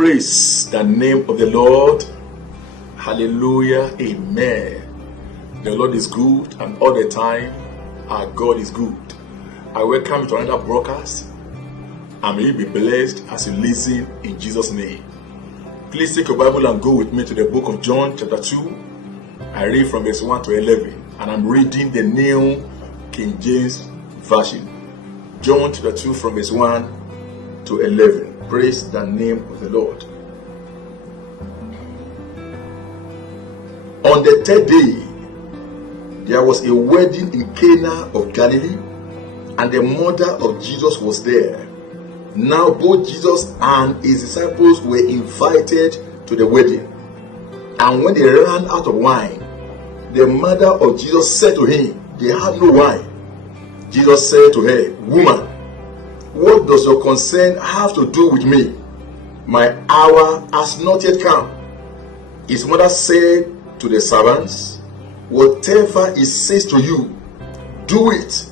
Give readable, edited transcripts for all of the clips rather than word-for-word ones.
Praise the name of the Lord. Hallelujah. Amen. The Lord is good, and all the time our God is good. I welcome you to another broadcast, and may you be blessed as you listen in Jesus' name. Please take your Bible and go with me to the book of John chapter 2. I read from verse 1 to 11, and I'm reading the New King James Version. John chapter 2 from verse 1 to 11. Praise the name of the Lord. On the third day, there was a wedding in Cana of Galilee, and the mother of Jesus was there. Now both Jesus and his disciples were invited to the wedding. And when they ran out of wine, the mother of Jesus said to him, "They have no wine." Jesus said to her, "Woman, what does your concern have to do with me? My hour has not yet come." His mother said to the servants, "Whatever he says to you, do it."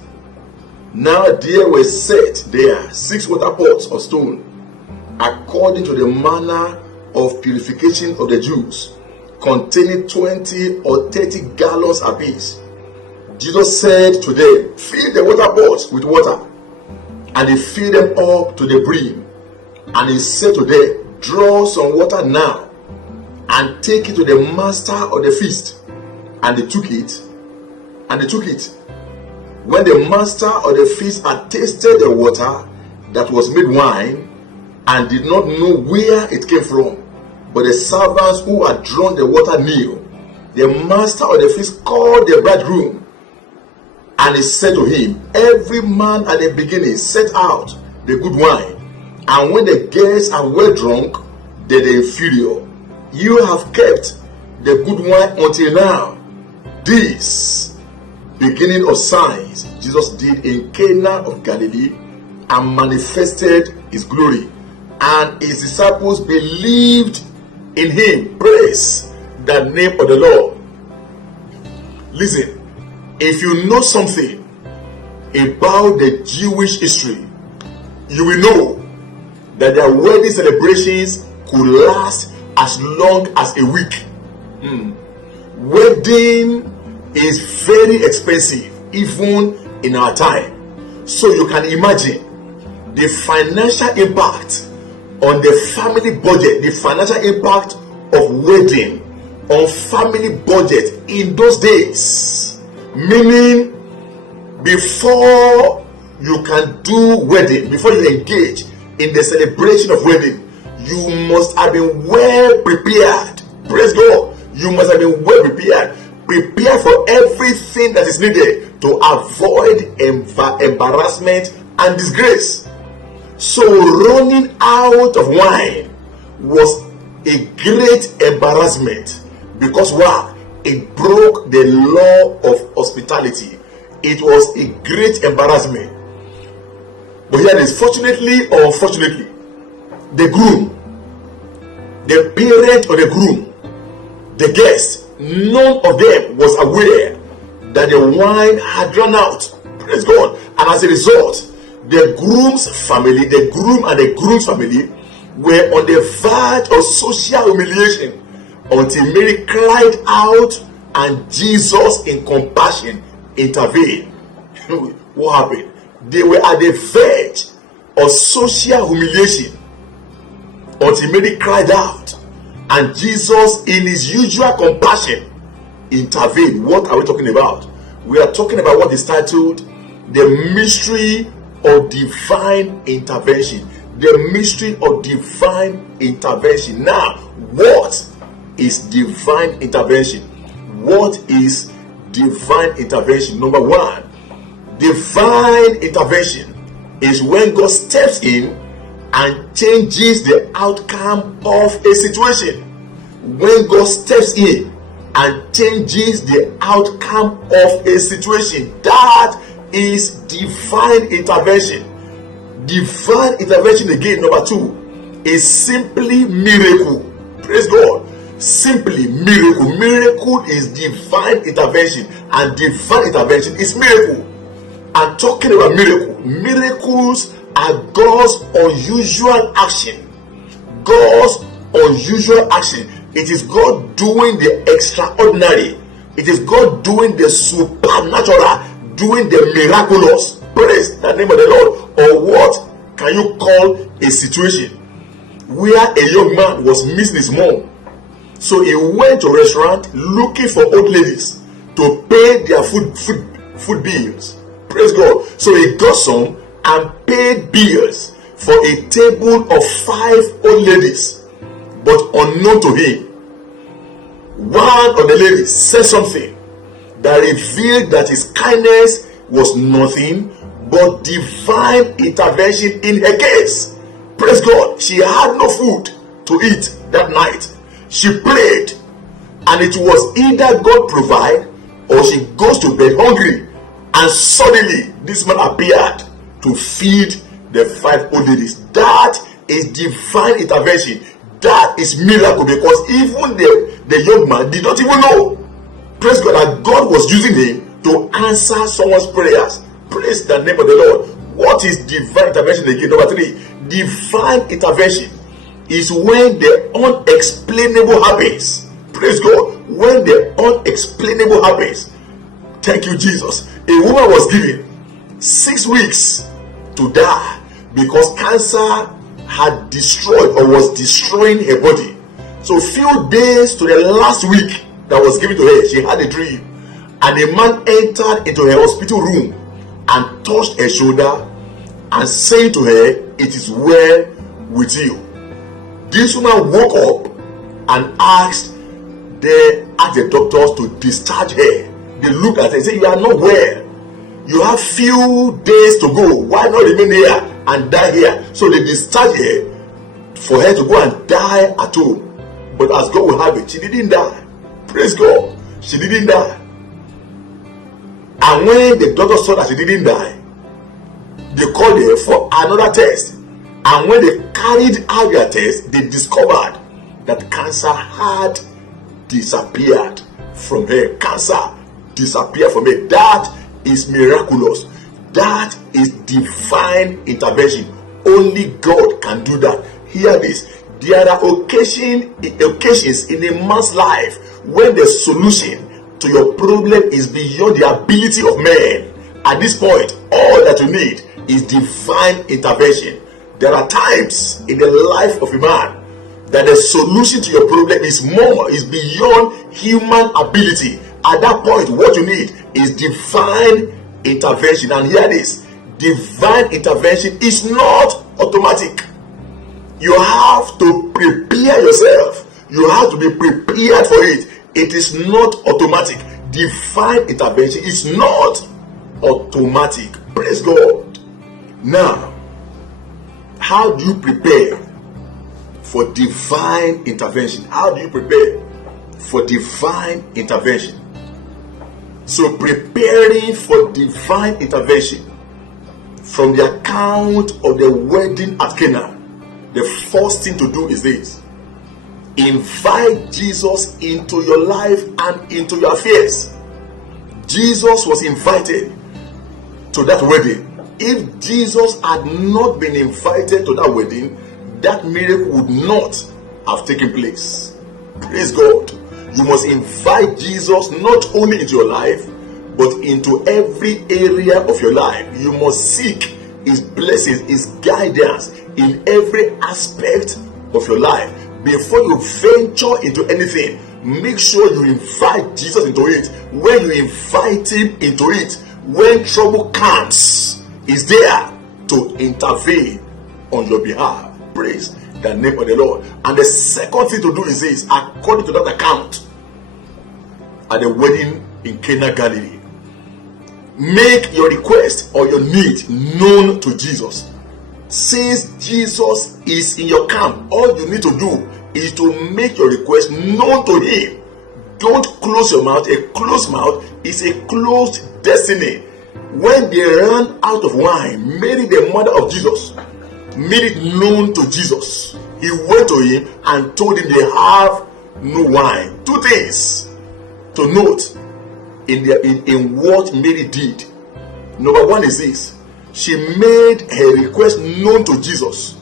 Now there were set there 6 water pots of stone, according to the manner of purification of the Jews, containing 20 or 30 gallons apiece. Jesus said to them, "Fill the water pots with water." And they filled them up to the brim. And he said to them, "Draw some water now, and take it to the master of the feast." And they took it. When the master of the feast had tasted the water that was made wine, and did not know where it came from, but the servants who had drawn the water knew, the master of the feast called the bridegroom, and he said to him, "Every man at the beginning set out the good wine, and when the guests are well drunk, then the inferior. You have kept the good wine until now." This beginning of signs Jesus did in Cana of Galilee, and manifested his glory, and his disciples believed in him. Praise the name of the Lord. Listen, if you know something about the Jewish history, you will know that their wedding celebrations could last as long as a week. Wedding is very expensive, even in our time. So you can imagine the financial impact on the family budget, the financial impact of wedding on family budget in those days. Meaning, before you can do wedding, before you engage in the celebration of wedding, you must have been well prepared. Praise God. You must have been well prepared. Prepare for everything that is needed to avoid embarrassment and disgrace. So running out of wine was a great embarrassment, because why? It broke the law of hospitality. It was a great embarrassment. But here it is, fortunately or unfortunately, the groom, the parent of the groom, the guests, none of them was aware that the wine had run out. Praise God. And as a result, the groom's family, the groom and the groom's family, were on the verge of social humiliation, until Mary cried out, and Jesus in compassion intervened. What happened? They were at the verge of social humiliation until Mary cried out, and Jesus in his usual compassion intervened. What are we talking about? We are talking about what is titled the mystery of divine intervention. The mystery of divine intervention. Now, what is divine intervention? What is divine intervention? Number one, divine intervention is when God steps in and changes the outcome of a situation. When God steps in and changes the outcome of a situation, that is divine intervention. Divine intervention, again, number two, is simply miracle. Praise God. Simply miracle. Miracle is divine intervention, and divine intervention is miracle. I'm talking about miracle. Miracles are God's unusual action God's unusual action. It is God doing the extraordinary. It is God doing the supernatural, doing the miraculous. Praise the name of the Lord. Or what can you call a situation where a young man was missing his mom? So he went to a restaurant looking for old ladies to pay their food bills. Praise God. So he got some and paid bills for a table of 5 old ladies. But unknown to him, one of the ladies said something that revealed that his kindness was nothing but divine intervention in her case. Praise God. She had no food to eat that night. She prayed, and it was either God provide or she goes to bed hungry, and suddenly this man appeared to feed the 5 old ladies. That is divine intervention. That is miracle, because even the young man did not even know, praise God, that God was using him to answer someone's prayers. Praise the name of the Lord. What is divine intervention again? Number 3, divine intervention is when the unexplainable happens. Praise God. When the unexplainable happens. Thank you, Jesus. A woman was given 6 weeks to die because cancer had destroyed or was destroying her body. So few days to the last week that was given to her, she had a dream, and a man entered into her hospital room and touched her shoulder and said to her, "It is well with you." This woman woke up and asked the doctors to discharge her. They looked at her and said, "You are not well. You have few days to go. Why not remain here and die here?" So they discharged her for her to go and die at home. But as God will have it, she didn't die. Praise God. She didn't die. And when the doctor saw that she didn't die, they called her for another test. And when they carried out their test, they discovered that cancer had disappeared from her. Cancer disappeared from her. That is miraculous. That is divine intervention. Only God can do that. Hear this. There are occasions in a man's life when the solution to your problem is beyond the ability of man. At this point, all that you need is divine intervention. There are times in the life of a man that the solution to your problem is beyond human ability. At that point, what you need is divine intervention. And hear this, divine intervention is not automatic. You have to prepare yourself. You have to be prepared for it. It is not automatic. Divine intervention is not automatic. Praise God. Now, how do you prepare for divine intervention? How do you prepare for divine intervention? So, preparing for divine intervention from the account of the wedding at Cana, the first thing to do is this: invite Jesus into your life and into your affairs. Jesus was invited to that wedding. If Jesus had not been invited to that wedding, that miracle would not have taken place. Praise God. You must invite Jesus not only into your life, but into every area of your life. You must seek His blessings, His guidance in every aspect of your life. Before you venture into anything, make sure you invite Jesus into it. When you invite Him into it, when trouble comes, He's there to intervene on your behalf. Praise the name of the Lord. And the second thing to do is this: according to that account, at the wedding in Cana, Galilee, make your request or your need known to Jesus. Since Jesus is in your camp, all you need to do is to make your request known to Him. Don't close your mouth. A closed mouth is a closed destiny. When they ran out of wine, Mary, the mother of Jesus, made it known to Jesus. He went to Him and told Him they have no wine. Two things to note in what Mary did. Number one is this: she made her request known to Jesus.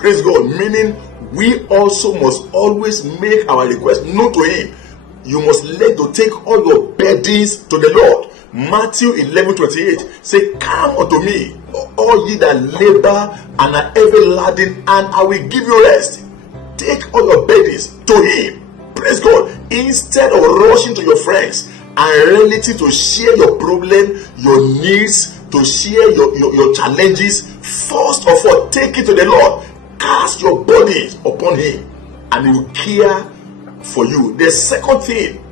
Praise God. Meaning we also must always make our request known to him. You must learn to take all your burdens to the Lord. Matthew 11:28 say, come unto me, all ye that labor and are heavy laden, and I will give you rest. Take all your burdens to him. Praise God. Instead of rushing to your friends and relatives to share your problem, your needs, to share your challenges, first of all, take it to the Lord. Cast your burdens upon him, and he will care for you. The second thing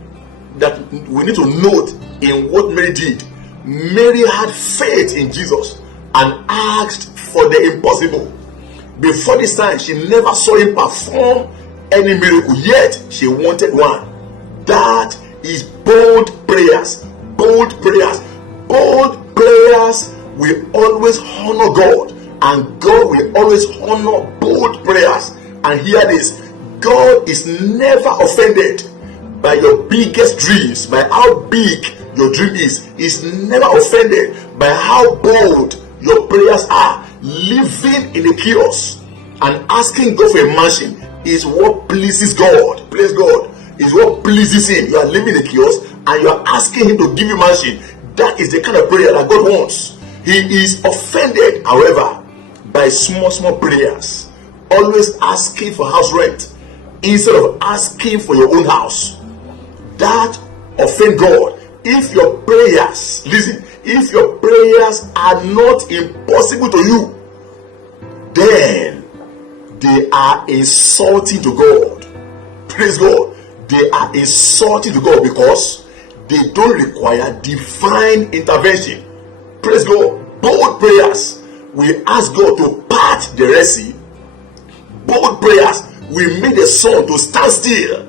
that we need to note in what Mary did, Mary had faith in Jesus and asked for the impossible. Before this time, she never saw him perform any miracle, yet she wanted one. That is bold prayers. Bold prayers. Bold prayers will always honor God, and God will always honor bold prayers. And hear this: God is never offended by your biggest dreams, by how big your dream is. He's never offended by how bold your prayers are. Living in a chaos and asking God for a mansion is what pleases God. Praise God. Is what pleases him. You are living in a chaos and you are asking him to give you mansion. That is the kind of prayer that God wants. He is offended, however, by small prayers. Always asking for house rent instead of asking for your own house. That offend God. If your prayers, listen, if your prayers are not impossible to you, then they are insulting to God. Praise God. They are insulting to God because they don't require divine intervention. Praise God. Bold prayers, we ask God to part the Red Sea. Bold prayers, we make the sun to stand still.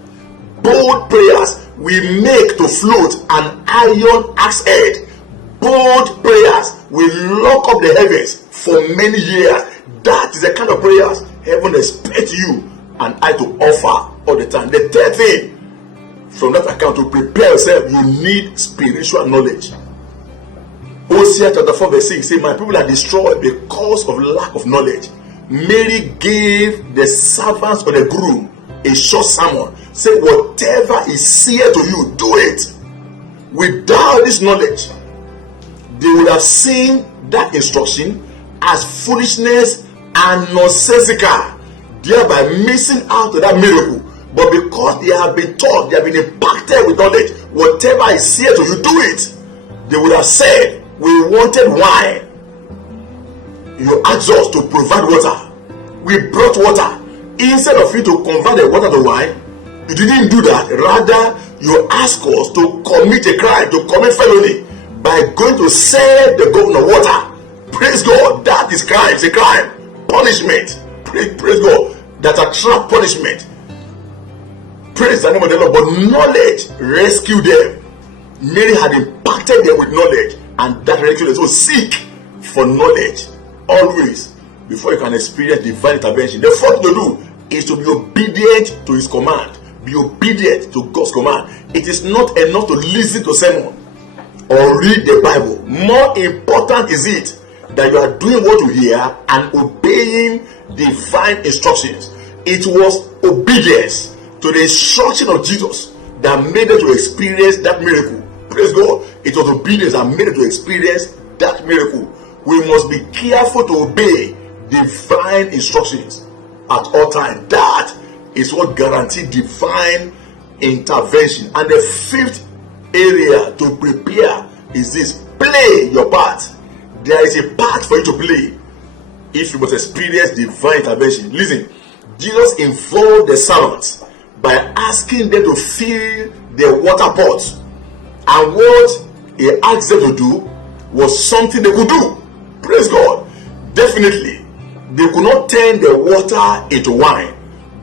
Bold prayers, we make to float an iron axe head. Bold prayers, we lock up the heavens for many years. That is the kind of prayers heaven expects you and I to offer all the time. The third thing from that account, to prepare yourself, you need spiritual knowledge. Hosea chapter 4 verse 6 say, my people are destroyed because of lack of knowledge. Mary gave the servants of the groom a short sermon. Say, whatever is said to you, do it. Without this knowledge, they would have seen that instruction as foolishness and nonsensical, thereby missing out on that miracle. But because they have been taught, they have been impacted with knowledge, whatever is said to you, do it. They would have said, we wanted wine, you asked us to provide water, we brought water. Instead of you to convert the water to wine, you didn't do that. Rather, you asked us to commit a crime, to commit felony by going to sell the governor water. Praise God. That is crime. It's a crime. Punishment. Praise God. That attract punishment. Praise the name of the Lord. But knowledge rescued them. Mary had impacted them with knowledge, and that rescued them. So seek for knowledge always before you can experience divine intervention. The fourth thing to do is to be obedient to his command. Be obedient to God's command. It is not enough to listen to sermon or read the Bible. More important is it that you are doing what you hear and obeying divine instructions. It was obedience to the instruction of Jesus that made them to experience that miracle. Praise God. It was obedience that made them to experience that miracle. We must be careful to obey divine instructions at all times. That is what guarantees divine intervention. And the fifth area to prepare is this: play your part. There is a part for you to play if you must experience divine intervention. Listen, Jesus involved the servants by asking them to fill their water pots, and what he asked them to do was something they could do. Praise God. Definitely, they could not turn the water into wine,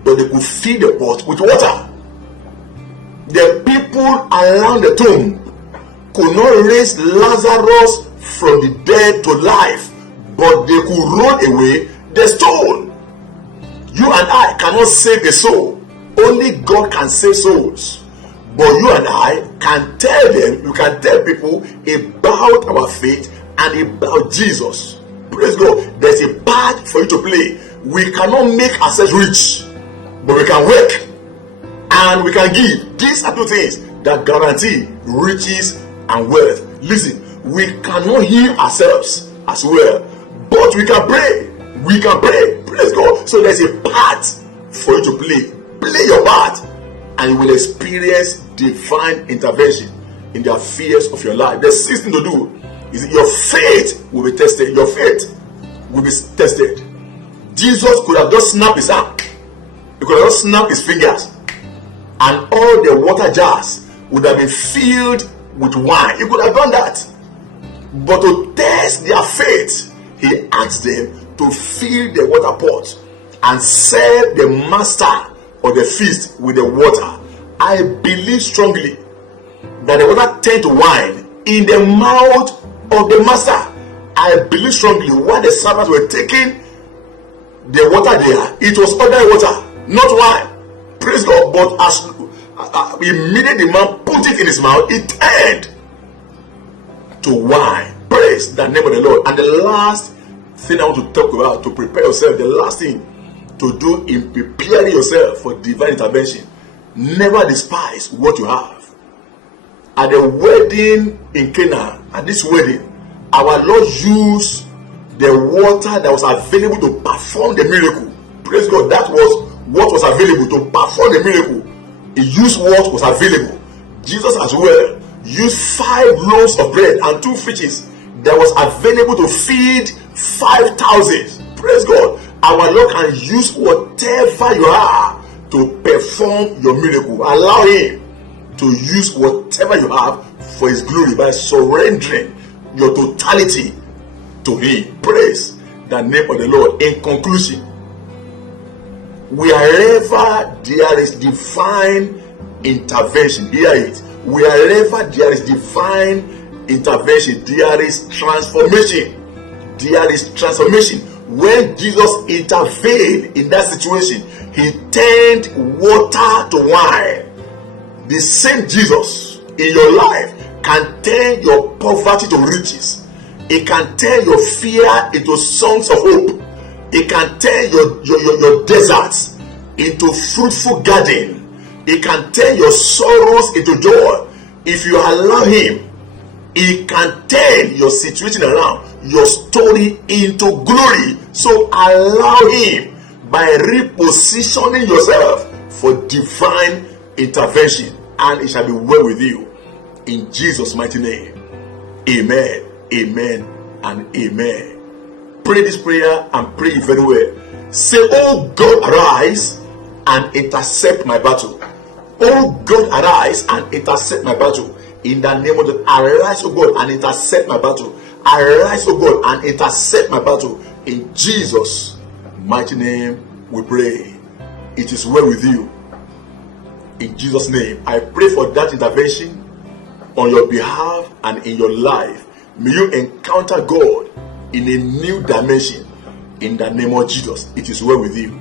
but they could fill the pot with water. The people around the tomb could not raise Lazarus from the dead to life, but they could roll away the stone. You and I cannot save a soul. Only God can save souls. But you and I can tell them, you can tell people about our faith and about Jesus. Praise God. There's a part for you to play. We cannot make ourselves rich, but we can work and we can give. These are two things that guarantee riches and wealth. Listen, we cannot heal ourselves as well, but we can pray. We can pray. Praise God. So there's a part for you to play. Play your part, and you will experience divine intervention in the affairs of your life. The sixth thing to do is your faith will be tested. Your faith will be tested. Jesus could have just snapped his arm. He could have just snapped his fingers, and all the water jars would have been filled with wine. He could have done that. But to test their faith, he asked them to fill the water pot and serve the master of the feast with the water. I believe strongly that the water turned to wine in the mouth of the master. I believe strongly while the servants were taking the water there, it was ordinary water, not wine. Praise God. But as immediately the man put it in his mouth, it turned to wine. Praise the name of the Lord. And the last thing I want to talk about, to prepare yourself, the last thing to do in preparing yourself for divine intervention, never despise what you have. At the wedding in Cana, at this wedding, our Lord used the water that was available to perform the miracle. Praise God. That was what was available to perform the miracle. He used what was available. Jesus as well used 5 loaves of bread and 2 fishes that was available to feed 5,000. Praise God. Our Lord can use whatever you are to perform your miracle. Allow him to use whatever you have for his glory by surrendering your totality to him. Praise the name of the Lord. In conclusion, wherever there is divine intervention, hear it. Wherever there is divine intervention, there is transformation. There is transformation. When Jesus intervened in that situation, he turned water to wine. The same Jesus in your life can turn your poverty to riches. It can turn your fear into songs of hope. It can turn your deserts into fruitful garden. It can turn your sorrows into joy. If you allow him, he can turn your situation around, your story into glory. So allow him by repositioning yourself for divine intervention, and it shall be well with you. In Jesus' mighty name. Amen. Amen and amen. Pray this prayer and pray it very well. Say, oh God, arise and intercept my battle. Oh God, arise and intercept my battle. In the name of the arise, oh God, and intercept my battle. Arise, oh God, and intercept my battle. In Jesus' mighty name we pray. It is well with you. In Jesus' name, I pray for that intervention on your behalf and in your life. May you encounter God in a new dimension. In the name of Jesus, it is well with you.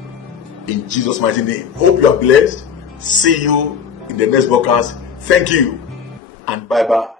In Jesus' mighty name. Hope you are blessed. See you in the next broadcast. Thank you and bye-bye.